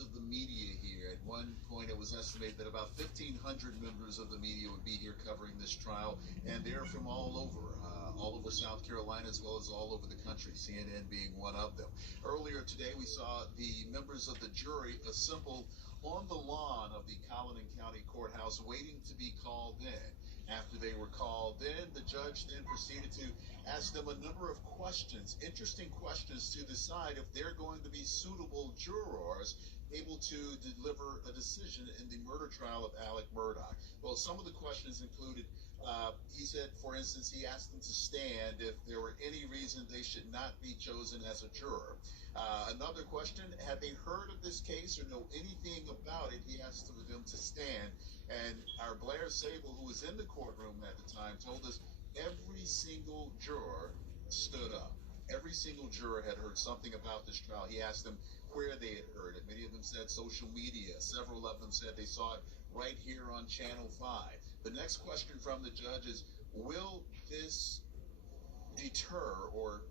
members of the media here. At one point, it was estimated that about 1,500 members of the media would be here covering this trial, and they're from all over South Carolina, as well as all over the country, CNN being one of them. Earlier today, we saw the members of the jury assemble on the lawn of the Collin County Courthouse, waiting to be called in. After they were called in, the judge then proceeded to ask them a number of questions, interesting questions, to decide if they're going to be suitable jurors able to deliver a decision in the murder trial of Alex Murdaugh. Well, some of the questions included, he said, for instance, he asked them to stand if there were any reason they should not be chosen as a juror. Another question, had they heard of this case or know anything about it? He asked them to stand. And our Blair Sable, who was in the courtroom at the time, told us every single juror stood up. Every single juror had heard something about this trial. He asked them where they had heard it. Many of them said social media. Several of them said they saw it right here on Channel 5. The next question from the judge is, will this deter or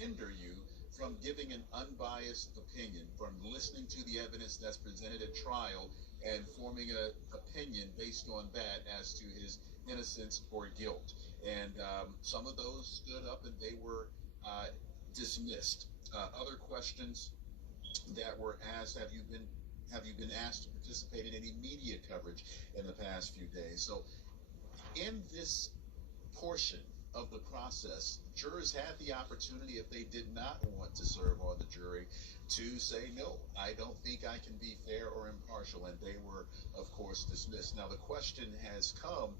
hinder you from giving an unbiased opinion, from listening to the evidence that's presented at trial and forming an opinion based on that as to his innocence or guilt? And some of those stood up and they were dismissed. Other questions that were asked: have you been asked to participate in any media coverage in the past few days? So in this portion of the process, jurors had the opportunity, if they did not want to serve on the jury, to say, no, I don't think I can be fair or impartial, and they were, of course, dismissed. Now, the question has come,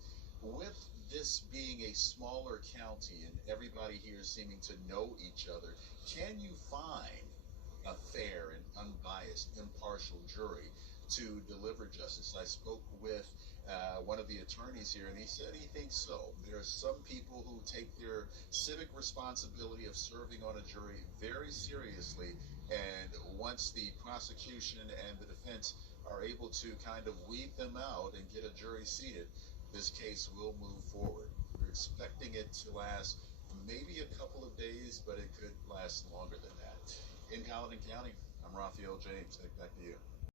with this being a smaller county and everybody here seeming to know each other, can you find a fair and unbiased, impartial jury to deliver justice? I spoke with one of the attorneys here, and he said he thinks so. There are some people who take their civic responsibility of serving on a jury very seriously, and once the prosecution and the defense are able to kind of weed them out and get a jury seated, this case will move forward. We're expecting it to last maybe a couple of days, but it could last longer than that. In Collin County, I'm Raphael James. Back to you.